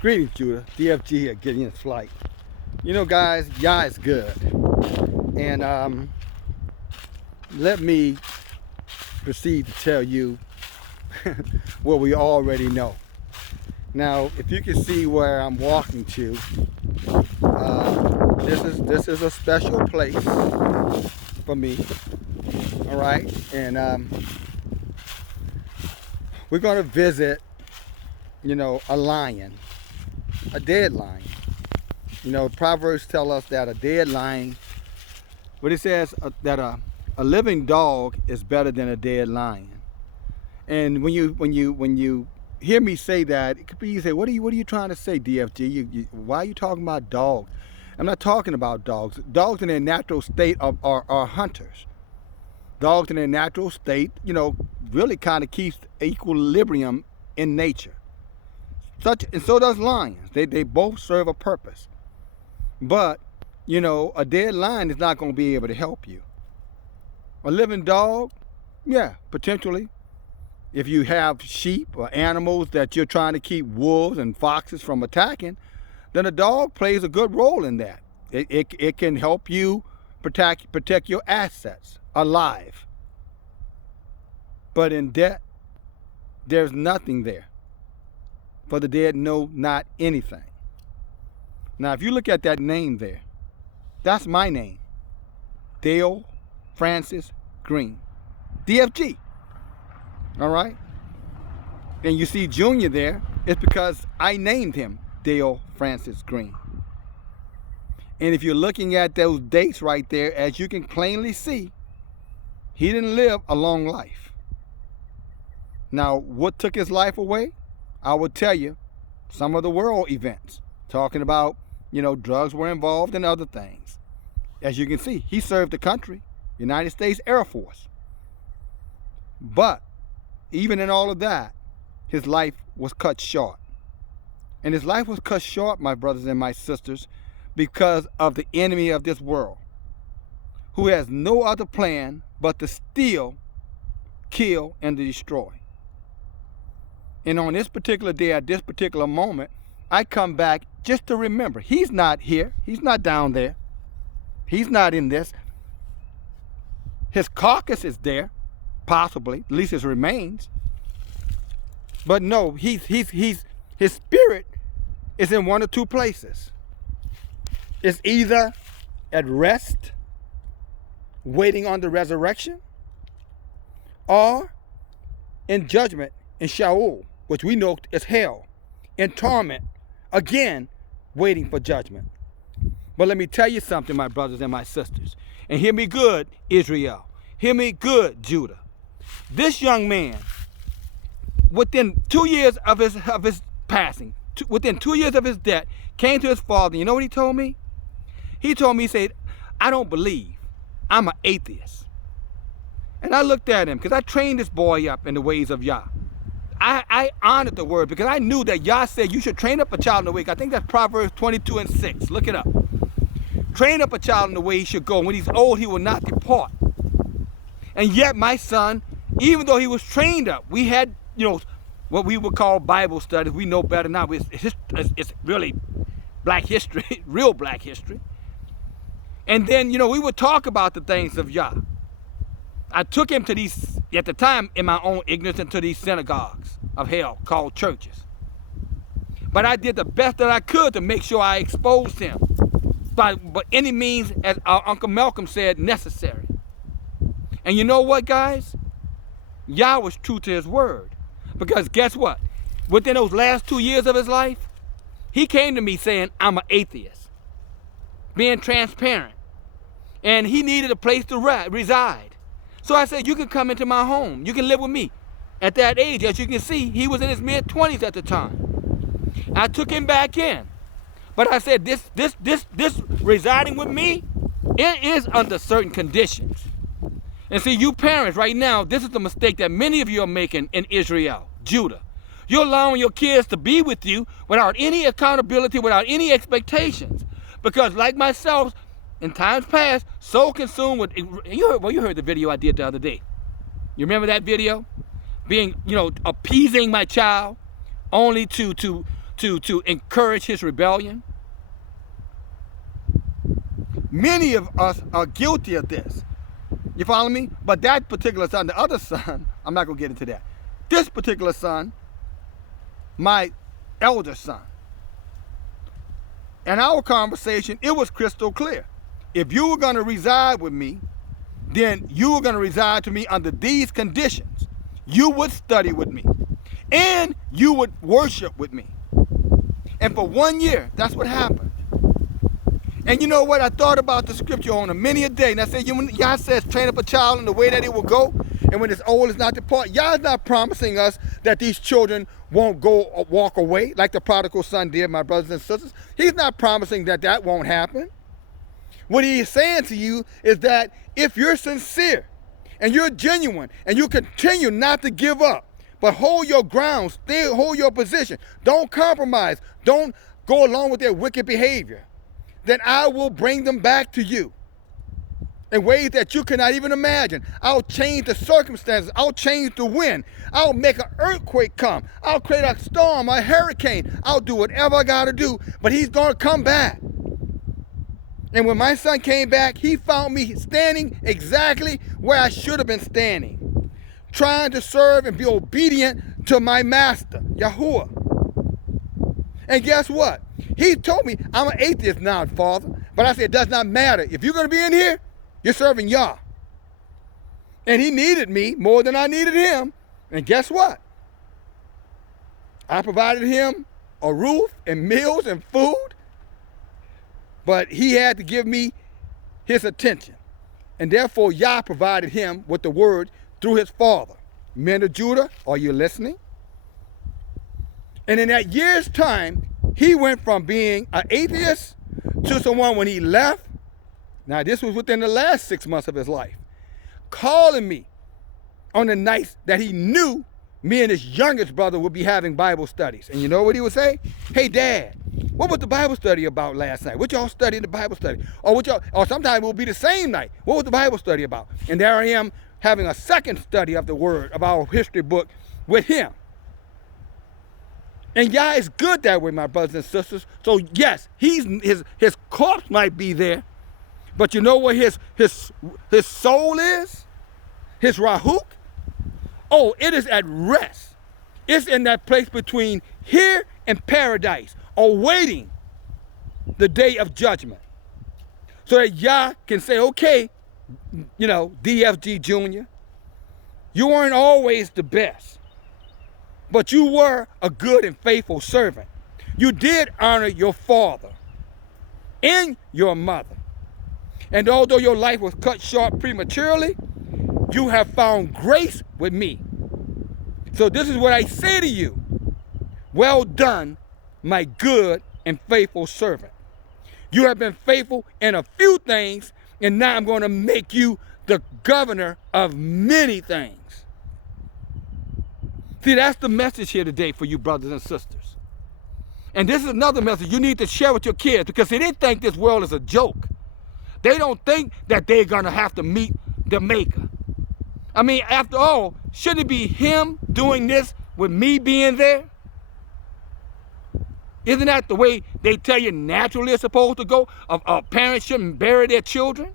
Greetings, Judah. DFG here, getting in flight. You know, guys, Yah is good. And let me proceed to tell you what we already know. Now, if you can see where I'm walking to, this is a special place for me. All right, and we're going to visit, you know, a lion, a dead lion. You know, Proverbs tell us that a dead lion, but it says that a living dog is better than a dead lion. And when you hear me say that, it could be you say, what are you trying to say, DFG? Why are you talking about dogs? I'm not talking about dogs. Dogs in their natural state are hunters. Dogs in their natural state, you know, really kind of keeps equilibrium in nature. And so does lions. They both serve a purpose. But, you know, a dead lion is not going to be able to help you. A living dog, yeah, potentially. If you have sheep or animals that you're trying to keep wolves and foxes from attacking, then a dog plays a good role in that. It can help you protect your assets alive. But in death, there's nothing there. For the dead know not anything. Now, if you look at that name there, that's my name. Dale Francis Green. DFG. All right? And you see Junior there, it's because I named him Dale Francis Green. And if you're looking at those dates right there, as you can plainly see, he didn't live a long life. Now, what took his life away? I will tell you some of the world events, talking about, you know, drugs were involved and other things. As you can see, he served the country, United States Air Force. But even in all of that, his life was cut short. And his life was cut short, my brothers and my sisters, because of the enemy of this world, who has no other plan but to steal, kill, and to destroy. And on this particular day, at this particular moment, I come back just to remember, he's not here. He's not down there. He's not in this. His carcass is there, possibly, at least his remains. But no, his spirit is in one or two places. It's either at rest, waiting on the resurrection, or in judgment in Sheol, which we know is hell, in torment, again, waiting for judgment. But let me tell you something, my brothers and my sisters, and hear me good, Israel. Hear me good, Judah. This young man, within 2 years of his passing, within 2 years of his death, came to his father. You know what he told me? He told me, he said, I don't believe. I'm an atheist. And I looked at him, because I trained this boy up in the ways of Yah. I honored the word, because I knew that Yah said you should train up a child in the way. I think that's Proverbs 22:6. Look it up. Train up a child in the way he should go. When he's old, he will not depart. And yet my son, even though he was trained up, we had, you know, what we would call Bible studies. We know better now. It's really black history, real black history. And then, you know, we would talk about the things of Yah. I took him to these, at the time, in my own ignorance, into these synagogues of hell called churches. But I did the best that I could to make sure I exposed him by any means, as our Uncle Malcolm said, necessary. And you know what, guys? Yah was true to his word. Because guess what? Within those last 2 years of his life, he came to me saying, I'm an atheist. Being transparent. And he needed a place to reside. So I said, you can come into my home. You can live with me. At that age, as you can see, he was in his mid-20s at the time. I took him back in. But I said, this residing with me, it is under certain conditions. And see, you parents right now, this is the mistake that many of you are making in Israel, Judah. You're allowing your kids to be with you without any accountability, without any expectations. Because like myself, in times past, so consumed with, you heard the video I did the other day. You remember that video? Being, appeasing my child, only to to encourage his rebellion? Many of us are guilty of this. You follow me? But that particular son, the other son, I'm not going to get into that. This particular son, my elder son, in our conversation, it was crystal clear. If you were going to reside with me, then you were going to reside to me under these conditions. You would study with me, and you would worship with me. And for 1 year, that's what happened. And you know what? I thought about the scripture on many a day. And I said, Yah says, train up a child in the way that he will go. And when it's old, it's not depart. Yah's not promising us that these children won't go or walk away like the prodigal son did, my brothers and sisters. He's not promising that that won't happen. What he is saying to you is that if you're sincere and you're genuine and you continue not to give up, but hold your ground, hold your position, don't compromise, don't go along with their wicked behavior, then I will bring them back to you in ways that you cannot even imagine. I'll change the circumstances. I'll change the wind. I'll make an earthquake come. I'll create a storm, a hurricane. I'll do whatever I got to do, but he's going to come back. And when my son came back, he found me standing exactly where I should have been standing, trying to serve and be obedient to my master, Yahuwah. And guess what? He told me, I'm an atheist now, Father. But I said, it does not matter. If you're going to be in here, you're serving Yah. And he needed me more than I needed him. And guess what? I provided him a roof and meals and food. But he had to give me his attention. And therefore, Yah provided him with the word through his father. Men of Judah, are you listening? And in that year's time, he went from being an atheist to someone when he left. Now, this was within the last 6 months of his life. Calling me on the nights that he knew me and his youngest brother would be having Bible studies. And you know what he would say? Hey, Dad, what was the Bible study about last night? What y'all studied in the Bible study? Or sometimes it will be the same night. What was the Bible study about? And there I am having a second study of the word, of our history book with him. And Yah is good that way, my brothers and sisters. So yes, his corpse might be there, but you know where his soul is? His Rahuk? Oh, it is at rest. It's in that place between here and paradise, awaiting the day of judgment. So that Yah can say, okay, DFG Jr., you weren't always the best, but you were a good and faithful servant. You did honor your father and your mother. And although your life was cut short prematurely, you have found grace with me. So this is what I say to you. Well done, my good and faithful servant. You have been faithful in a few things, and now I'm going to make you the governor of many things. See, that's the message here today for you brothers and sisters. And this is another message you need to share with your kids, because they think this world is a joke. They don't think that they're going to have to meet the Maker. I mean, after all, shouldn't it be him doing this with me being there? Isn't that the way they tell you naturally it's supposed to go? Parents shouldn't bury their children?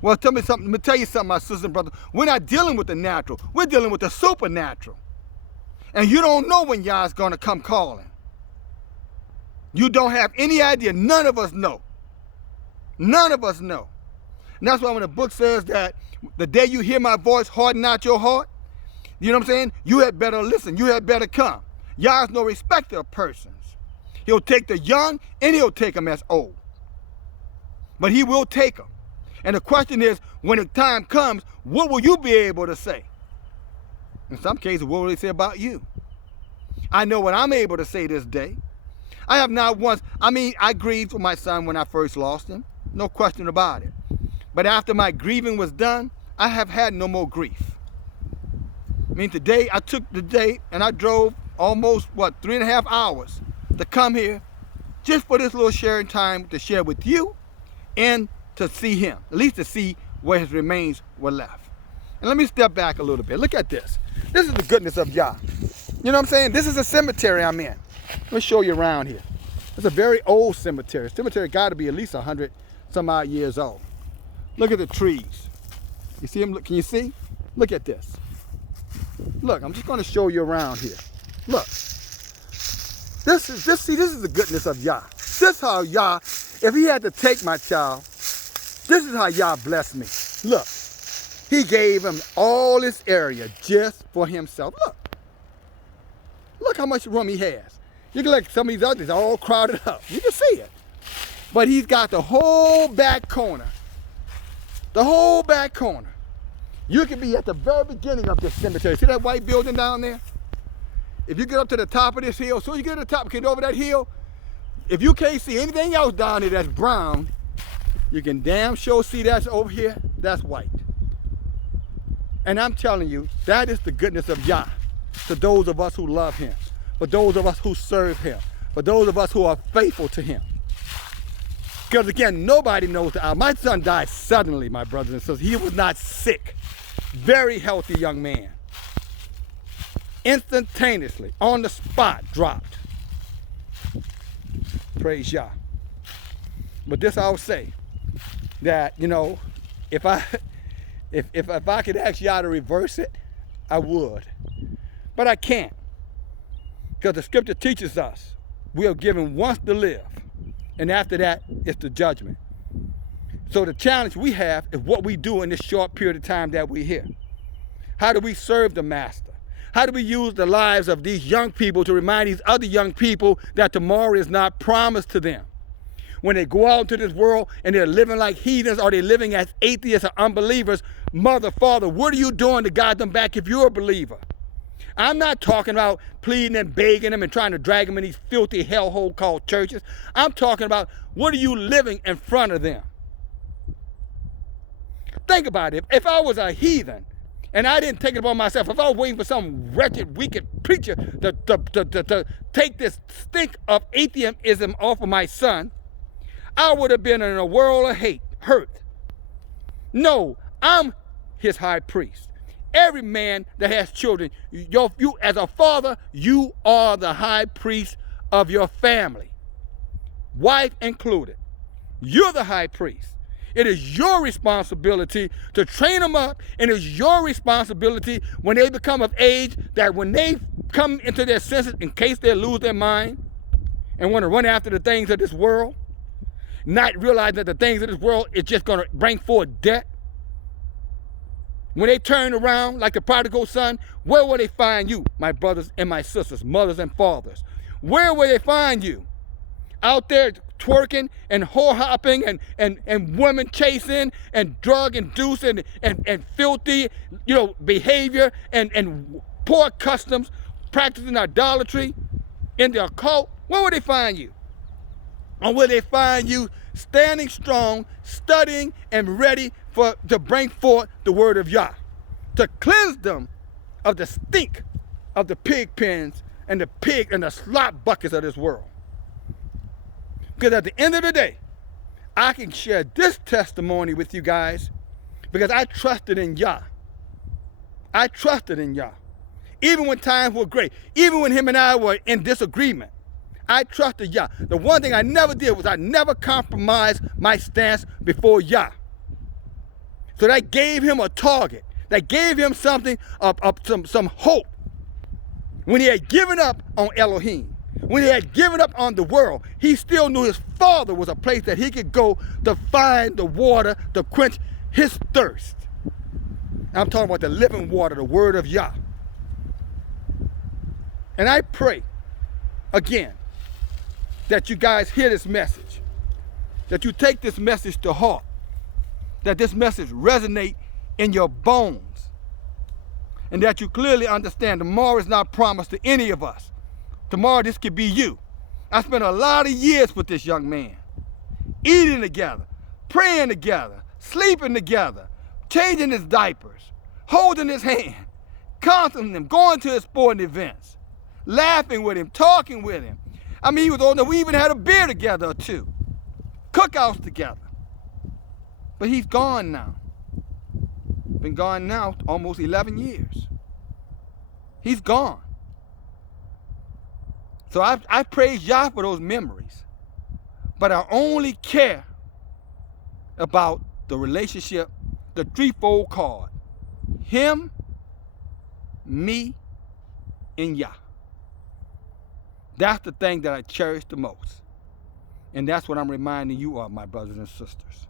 Well, tell me something. Let me tell you something, my sisters and brothers. We're not dealing with the natural. We're dealing with the supernatural. And you don't know when Yah's going to come calling. You don't have any idea. None of us know. None of us know. And that's why when the book says that the day you hear my voice, harden not your heart, you know what I'm saying? You had better listen. You had better come. Yah's no respecter of persons. He'll take the young and he'll take them as old. But he will take them. And the question is, when the time comes, what will you be able to say? In some cases, what will they say about you? I know what I'm able to say this day. I have not once, I grieved for my son when I first lost him. No question about it. But after my grieving was done, I have had no more grief. Today, I took the day and I drove almost, 3.5 hours to come here just for this little sharing time to share with you and to see him, at least to see where his remains were left. And let me step back a little bit. Look at this. This is the goodness of Yah. You know what I'm saying? This is a cemetery I'm in. Let me show you around here. It's a very old cemetery. Cemetery got to be at least 100 some odd years old. Look at the trees. You see them? Can you see? Look at this. Look, I'm just going to show you around here. Look. This is the goodness of Yah. This is how Yah, if he had to take my child, this is how Yah blessed me. Look. He gave him all this area just for himself. Look. Look how much room he has. You can look at some of these others all crowded up. You can see it. But he's got the whole back corner. The whole back corner. You can be at the very beginning of this cemetery. See that white building down there? If you get up to the top of this hill, as soon as you get to the top, get over that hill, if you can't see anything else down there that's brown, you can damn sure see that's over here, that's white. And I'm telling you, that is the goodness of Yah to those of us who love him, for those of us who serve him, for those of us who are faithful to him. Because again, nobody knows the hour. My son died suddenly, my brothers and sisters. He was not sick. Very healthy young man. Instantaneously, on the spot, dropped. Praise Yah. But this I'll say, that, you know, if I could ask Yah to reverse it, I would. But I can't. Because the scripture teaches us we are given once to live. And after that, it's the judgment. So the challenge we have is what we do in this short period of time that we're here. How do we serve the Master? How do we use the lives of these young people to remind these other young people that tomorrow is not promised to them? When they go out into this world and they're living like heathens or they're living as atheists or unbelievers, mother, father, what are you doing to guide them back if you're a believer? I'm not talking about pleading and begging them and trying to drag them in these filthy hellhole called churches. I'm talking about what are you living in front of them? Think about it. If I was a heathen and I didn't take it upon myself, if I was waiting for some wretched, wicked preacher to take this stink of atheism off of my son, I would have been in a world of hurt. No, I'm his high priest. Every man that has children, you as a father, you are the high priest of your family, wife included. You're the high priest. It is your responsibility to train them up, and it's your responsibility when they become of age, that when they come into their senses, in case they lose their mind and want to run after the things of this world, not realizing that the things of this world is just going to bring forth debt. When they turn around like the prodigal son, where will they find you, my brothers and my sisters, mothers and fathers? Where will they find you? Out there twerking and whore hopping and women chasing and drug inducing and filthy, you know, behavior and poor customs, practicing idolatry in the occult. Where will they find you? Or will they find you standing strong, studying and ready to bring forth the word of Yah, to cleanse them of the stink of the pig pens and the pig and the slop buckets of this world? Because at the end of the day, I can share this testimony with you guys because I trusted in Yah. I trusted in Yah. Even when times were great, even when him and I were in disagreement, I trusted Yah. The one thing I never did was I never compromised my stance before Yah. So that gave him a target. That gave him something some hope. When he had given up on Elohim, when he had given up on the world, he still knew his father was a place that he could go to find the water to quench his thirst. I'm talking about the living water, the word of Yah. And I pray, again, that you guys hear this message, that you take this message to heart, that this message resonate in your bones, and that you clearly understand tomorrow is not promised to any of us. Tomorrow this could be you. I spent a lot of years with this young man, eating together, praying together, sleeping together, changing his diapers, holding his hand, counseling him, going to his sporting events, laughing with him, talking with him. I mean, he was old enough, we even had a beer together or two, cookouts together. But he's gone now. Been gone now almost 11 years. He's gone. So I praise Yah for those memories. But I only care about the relationship, the threefold card. Him, me, and Yah. That's the thing that I cherish the most. And that's what I'm reminding you of, my brothers and sisters.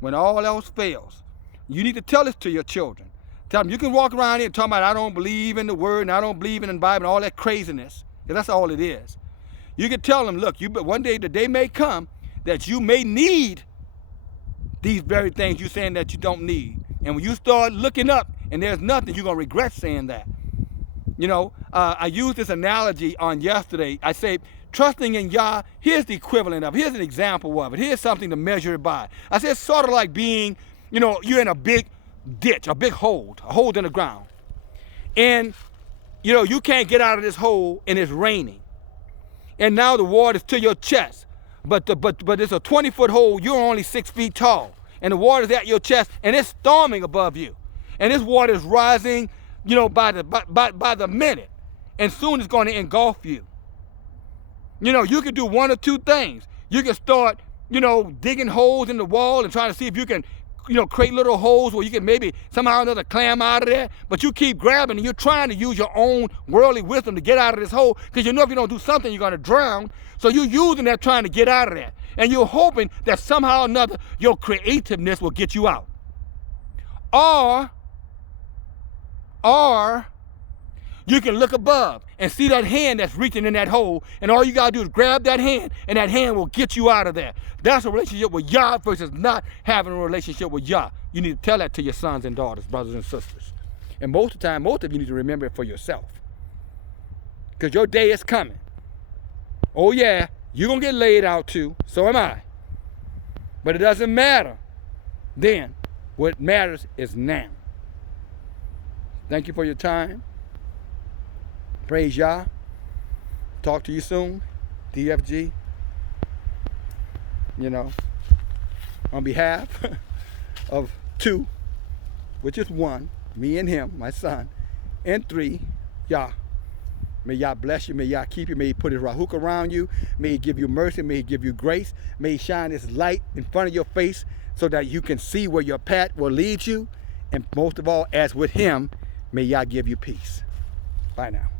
When all else fails, you need to tell this to your children. Tell them you can walk around here and talk about I don't believe in the word and I don't believe in the Bible and all that craziness. Because that's all it is. You can tell them, look, one day the day may come that you may need these very things you're saying that you don't need. And when you start looking up and there's nothing, you're going to regret saying that. You know, I used this analogy on yesterday. I say, trusting in Yah, here's the equivalent of it. Here's an example of it. Here's something to measure it by. I said, it's sort of like being, you know, you're in a big ditch, a big hole, a hole in the ground. And, you know, you can't get out of this hole and it's raining. And now the water's to your chest. But it's a 20-foot hole, you're only 6 feet tall. And the water's at your chest and it's storming above you. And this water is rising, you know, by the minute. And soon it's going to engulf you. You know, you can do one or two things. You can start, you know, digging holes in the wall and trying to see if you can, you know, create little holes where you can maybe somehow or another climb out of there. But you keep grabbing and you're trying to use your own worldly wisdom to get out of this hole because you know if you don't do something, you're going to drown. So you're using that trying to get out of there. And you're hoping that somehow or another your creativeness will get you out. Or you can look above and see that hand that's reaching in that hole, and all you got to do is grab that hand, and that hand will get you out of there. That's a relationship with Yah versus not having a relationship with Yah. You need to tell that to your sons and daughters, brothers and sisters. And most of the time, most of you need to remember it for yourself. Because your day is coming. Oh yeah, you're going to get laid out too. So am I. But it doesn't matter then. What matters is now. Thank you for your time. Praise Yah. Talk to you soon. DFG. You know, on behalf of 2, which is 1, me and him, my son, and 3, Yah. May Yah bless you. May Yah keep you. May He put His Rahuk around you. May He give you mercy. May He give you grace. May He shine His light in front of your face so that you can see where your path will lead you. And most of all, as with Him, may Yah give you peace. Bye now.